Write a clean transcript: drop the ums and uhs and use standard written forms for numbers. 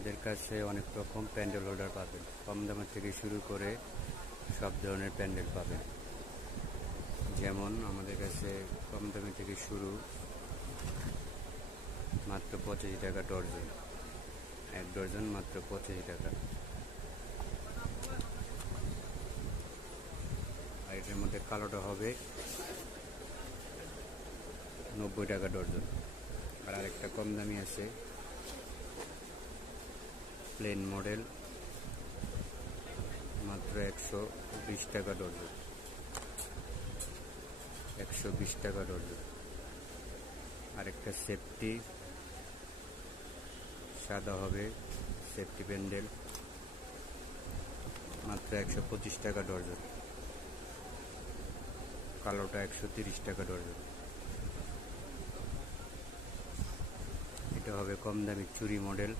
আমাদের কাছে অনেক রকম প্যান্ডেল হোল্ডার পাবেন, কম দামের থেকে শুরু করে সব ধরনের প্যান্ডেল পাবেন। যেমন আমাদের কাছে কম দামে থেকে শুরু, মাত্র 85 টাকা ডর্জন, এক ডর্জন মাত্র 85 টাকা। আর এটার মধ্যে কালোটা হবে 90 টাকা ডর্জন। আর আরেকটা কম দামি আছে প্লেন মডেল, মাত্র 120 টাকা ডর্জন, 120 টাকা ডর্জন। আরেকটা সেফটি সাদা হবে, সেফটি প্যান্ডেল, মাত্র 125 টাকা ডর্জন। কালোটা 130 টাকা ডর্জন। এটা হবে কম দামি চুরি মডেল,